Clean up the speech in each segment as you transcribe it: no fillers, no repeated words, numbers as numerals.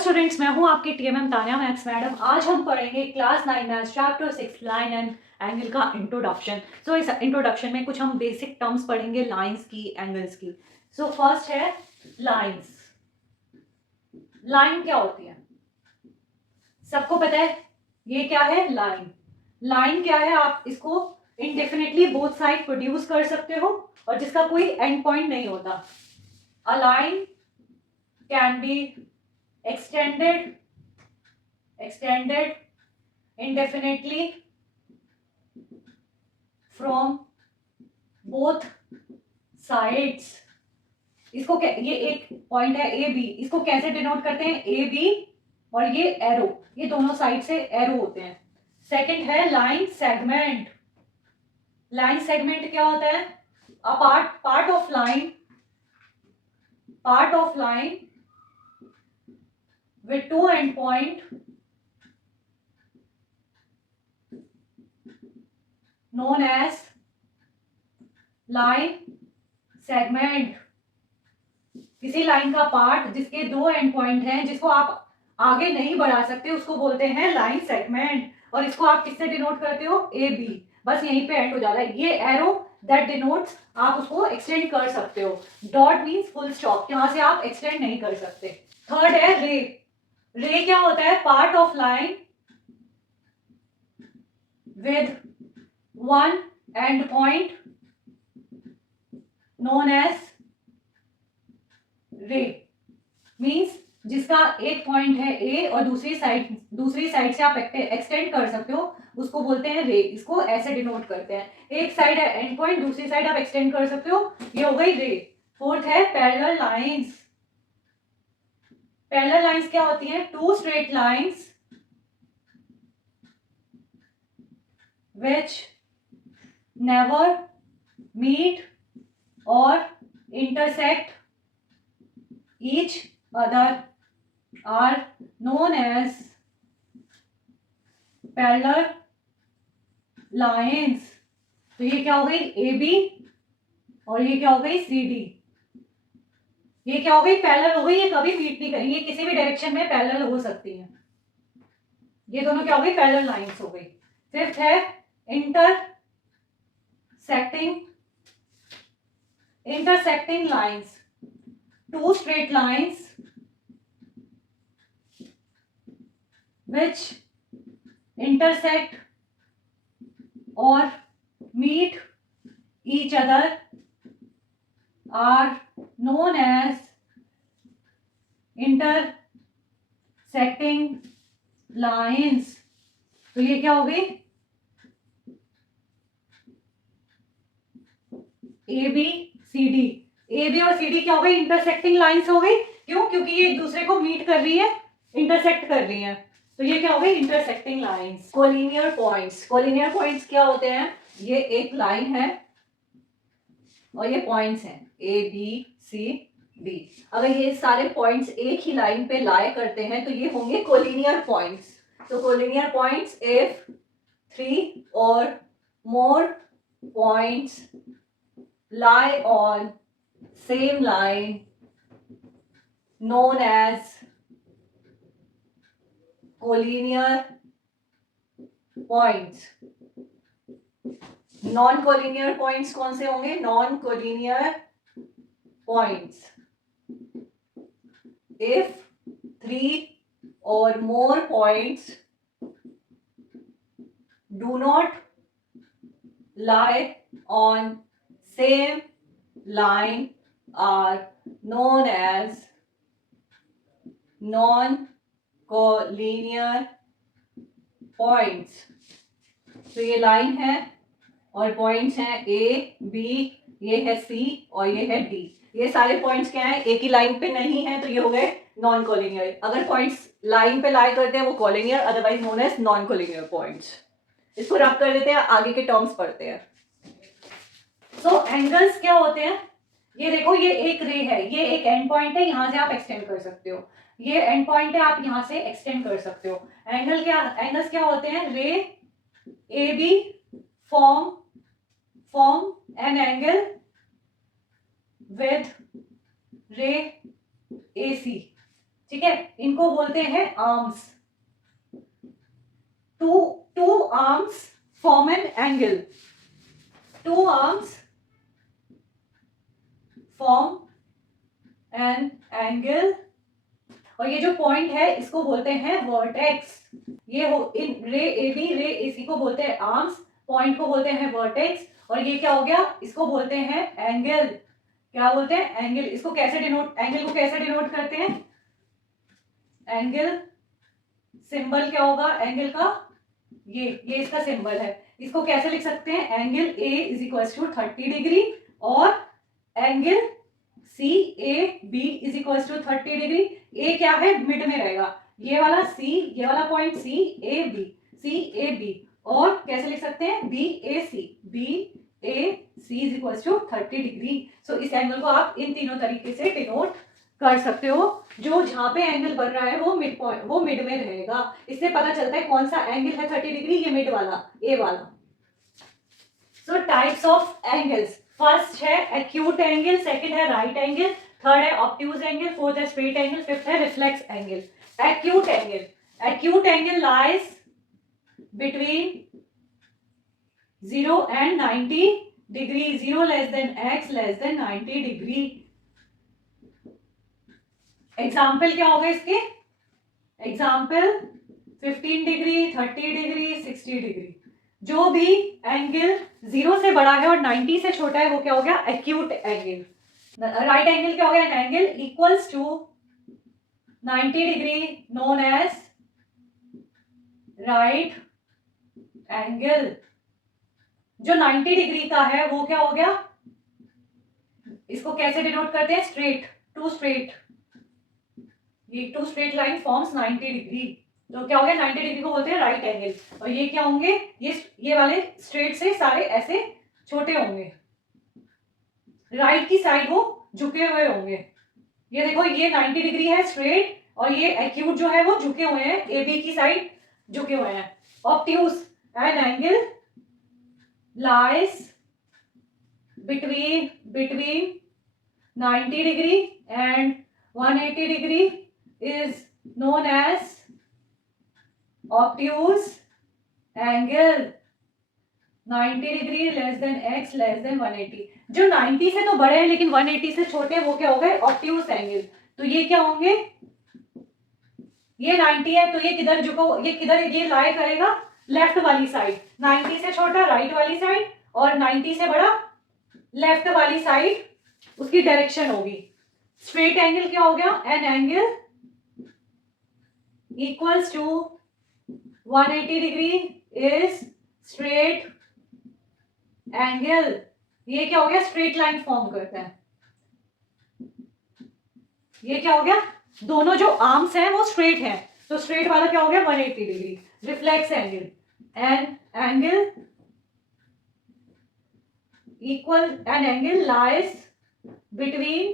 Students, मैं हूं आपकी टीएमएम तानिया मैथ्स मैडम। आज हम पढ़ेंगे class 9 maths chapter 6 line and angle का इंट्रोडक्शन। सो इस इंट्रोडक्शन में कुछ हम बेसिक टर्म्स पढ़ेंगे लाइंस की, एंगल्स की। सो फर्स्ट है लाइंस। लाइन क्या होती है? सबको पता है ये क्या है? लाइन। लाइन क्या है? आप इसको इनडेफिनेटली बोथ साइड प्रोड्यूस कर सकते हो और जिसका कोई एंड पॉइंट नहीं होता। A line can be extended indefinitely from both sides। इसको ये एक पॉइंट है ए बी, इसको कैसे डिनोट करते हैं? ए बी और ये एरो, ये दोनों साइड से एरो होते हैं। सेकंड है लाइन सेगमेंट। लाइन सेगमेंट क्या होता है? A part of line with two end point known as line segment। किसी लाइन का पार्ट जिसके दो एंड पॉइंट हैं, जिसको आप आगे नहीं बढ़ा सकते, उसको बोलते हैं लाइन सेगमेंट। और इसको आप किससे डिनोट करते हो? A B. बस यहीं पे एंड हो जाता है। ये एरो दैट डिनोट्स, आप उसको एक्सटेंड कर सकते हो। डॉट मीन्स फुल स्टॉप, यहां से आप एक्सटेंड नहीं कर सकते। थर्ड है रे। रे क्या होता है? Part of line with one end point known as रे। मीन्स जिसका एक पॉइंट है ए और दूसरी साइड से आप एक्सटेंड कर सकते हो, उसको बोलते हैं रे। इसको ऐसे डिनोट करते हैं। एक साइड है एंड पॉइंट, दूसरी साइड आप एक्सटेंड कर सकते हो, ये हो गई रे। फोर्थ है पैरेलल लाइंस। पैरेलल लाइंस क्या होती हैं? Two straight lines which never meet or intersect each other are known as parallel lines। तो ये क्या हो गई? ए बी और ये क्या हो गई? C D. ये क्या हो गई? पैरेलल हो गई। ये कभी मीट नहीं करेंगी, किसी भी डायरेक्शन में पैरेलल हो सकती है। ये दोनों क्या हो गई? पैरेलल लाइंस हो गई। फिफ्थ है intersecting lines। two straight lines which intersect or meet each other are known as intersecting lines। तो ये क्या हो गई? A B C D. A B और सी डी क्या हो गई? इंटरसेक्टिंग लाइंस हो गई। क्यों? क्योंकि ये एक दूसरे को मीट कर रही है, इंटरसेक्ट कर रही है। तो ये क्या हो गई? Intersecting lines. Collinear points. Collinear points क्या होते हैं? ये एक लाइन है और ये पॉइंट्स हैं ए बी सी डी। अगर ये सारे पॉइंट्स एक ही लाइन पे लाए करते हैं तो ये होंगे कोलिनियर पॉइंट्स। तो कोलिनियर पॉइंट्स इफ थ्री और more points lie on same line known as collinear points। Non collinear points कौन से होंगे? Non collinear points if three or more points do not lie on same line are known as non-collinear points। तो ये line है और points हैं A B, ये है सी और ये है डी। ये सारे पॉइंट्स क्या हैं? एक ही लाइन पे नहीं है, तो ये हो गए नॉन कोलिनियर। अगर पॉइंट्स लाइन पे लाई करते हैं वो collinear, otherwise known as non collinear points. इसको रब कर देते हैं, आगे के टर्म्स पढ़ते हैं। सो एंगल्स क्या होते हैं? ये देखो, ये एक रे है, ये एक एंड पॉइंट है, यहां से आप एक्सटेंड कर सकते हो। ये एंड पॉइंट है, आप यहां से एक्सटेंड कर सकते हो। एंगल्स क्या होते हैं? Ray A B form an angle with ray A C. ठीक है, इनको बोलते हैं arms. Two arms form an angle, two arms form an angle, और ये जो पॉइंट है इसको बोलते हैं वर्टेक्स। ये हो इन रे ए बी, रे इसी को बोलते हैं आर्म्स, पॉइंट को बोलते हैं वर्टेक्स, और ये क्या हो गया, इसको बोलते हैं एंगल। क्या बोलते हैं, एंगल। इसको कैसे डिनोट, एंगल को कैसे डिनोट करते हैं, एंगल सिंबल क्या होगा एंगल का, ये इसका सिंबल है। इसको कैसे लिख सकते हैं, angle A is equal to 30 degree, और angle C A B is equal to 30 degree. A क्या है, मिड में रहेगा, ये वाला सी, ये वाला point C A B, C A B, और कैसे लिख सकते हैं, B A C, B A C is equal to 30 degree. So इस एंगल को आप इन तीनों तरीके से डिनोट कर सकते हो। जो जहां पे एंगल बन रहा है वो मिड पॉइंट, वो मिड में रहेगा, इससे पता चलता है कौन सा एंगल है 30 डिग्री, ये मिड वाला, ए वाला। सो टाइप्स ऑफ एंगल्स, फर्स्ट है एक्यूट एंगल, सेकंड है राइट एंगल, थर्ड है ऑब्ट्यूज एंगल, फोर्थ है स्ट्रेट एंगल, फिफ्थ है reflex angle. Acute angle, acute angle lies between 0 and 90 degree, 0 less than x less than 90 degree. Example क्या होगा इसके, example 15 degree, 30 degree, 60 degree. जो भी angle 0 से बड़ा है और 90 से छोटा है वो क्या हो गया, एक्यूट एंगल। राइट एंगल क्या हो गया, an angle equals to 90 degree known as right angle. जो 90 डिग्री का है वो क्या हो गया, इसको कैसे डिनोट करते हैं, स्ट्रेट, टू स्ट्रेट, ये two straight line forms 90 degree, तो क्या हो गया, 90 डिग्री को बोलते हैं राइट एंगल। और ये क्या होंगे, ये वाले स्ट्रेट से सारे ऐसे छोटे होंगे, राइट की साइड वो झुके हुए होंगे। ये देखो ये 90 डिग्री है स्ट्रेट, और ये एक्यूट जो है वो झुके हुए हैं, ए बी की साइड झुके हुए हैं। Obtuse, an angle lies between 90 degree and 180 degree is known as obtuse angle। 90 degree less than x less than 180, जो 90 से तो बड़े हैं लेकिन 180 से छोटे हैं वो क्या हो गए, ऑब्ट्यूज एंगल। तो ये क्या होंगे, ये 90 है तो ये किधर झुको, ये किधर, ये लाई करेगा लेफ्ट वाली साइड, 90 से छोटा राइट वाली साइड, और 90 से बड़ा लेफ्ट वाली साइड उसकी डायरेक्शन होगी। स्ट्रेट एंगल क्या हो गया, an angle equals to 180 degree is straight angle. ये क्या हो गया, स्ट्रेट लाइन फॉर्म करता है। ये क्या हो गया, दोनों जो आर्म्स हैं वो स्ट्रेट हैं, तो स्ट्रेट वाला क्या हो गया 180 degree. Reflex angle, an angle equal, an angle lies between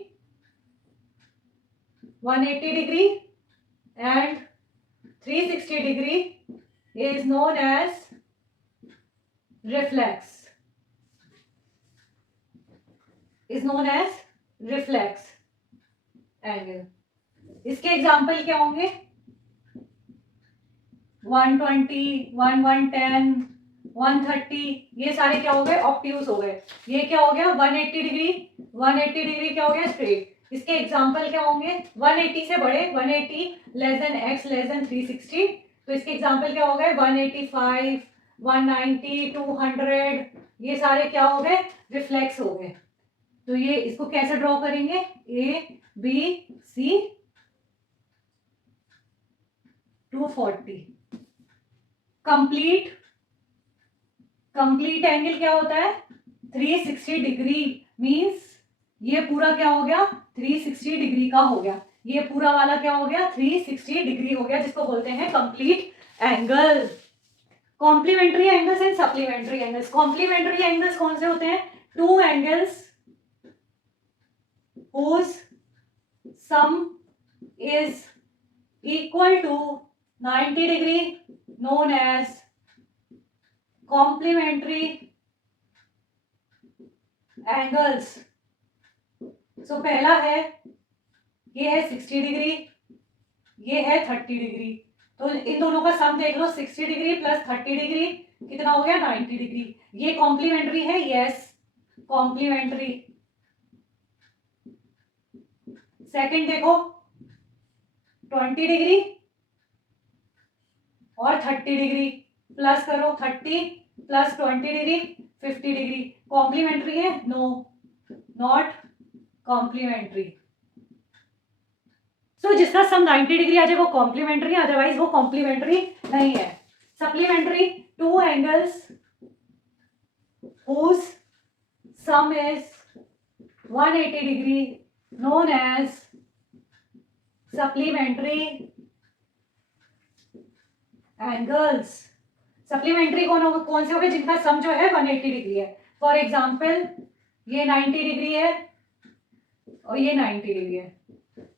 180 degree and 360 degree is known as reflex, is known as reflex angle। इसके एग्जाम्पल क्या होंगे, 120, 110, 130, ये सारे क्या हो गए, ऑब्ट्यूज हो गए। ये क्या हो गया 180 डिग्री, 180 डिग्री क्या हो गया स्ट्रेट। इसके एग्जाम्पल क्या होंगे, 180 से बड़े, 180 less than x less than 360, तो इसके एग्जाम्पल क्या हो गए 185, 190, 200, ये सारे क्या हो गए, रिफ्लेक्स हो गए। तो ये इसको कैसे ड्रॉ करेंगे, A B C 240। Complete angle क्या होता है, 360 डिग्री, मींस ये पूरा क्या हो गया 360 डिग्री का हो गया, ये पूरा वाला क्या हो गया 360 डिग्री हो गया, जिसको बोलते हैं complete angle. Complementary angles and supplementary angles. Complementary angles कौन से होते हैं, two angles whose sum is equal to 90 degree known as complementary angles। so पहला है, ये है 60 डिग्री, ये है 30 डिग्री। तो इन दोनों का सम देख लो, 60 डिग्री प्लस 30 डिग्री कितना हो गया, 90 डिग्री। ये कॉम्प्लीमेंट्री है, यस कॉम्प्लीमेंट्री। सेकंड देखो 20 डिग्री और 30 डिग्री, प्लस करो 30 प्लस 20 डिग्री 50 डिग्री। कॉम्प्लीमेंट्री है, नो नॉट कॉम्प्लीमेंट्री। सो जिसका सम 90 डिग्री आ जाए वो कॉम्प्लीमेंट्री है, अदरवाइज वो कॉम्प्लीमेंट्री नहीं है। Supplementary, to angles whose sum is 180 degree known as supplementary angles। Supplementary कौन से हो गए, जिनका सम जो है 180 डिग्री है। फॉर एग्जाम्पल ये 90 डिग्री है और ये 90 डिग्री है,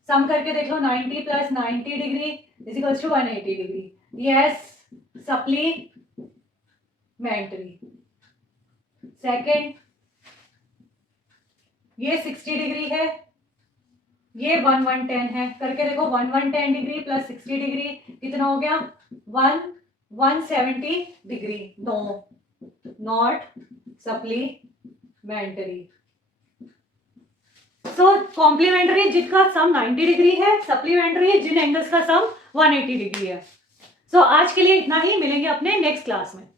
सम करके देख लो 90 plus 90 degree is equals to 180 degree. Yes supplementary. Second ये 60 डिग्री है, ये 110 है, करके देखो 110 डिग्री प्लस 60 डिग्री कितना हो गया, 170 degree. No not supplementary. So complementary जिनका सम 90 डिग्री है, सप्लीमेंट्री जिन एंगल्स का सम 180 डिग्री है। सो आज के लिए इतना ही, मिलेंगे अपने नेक्स्ट क्लास में।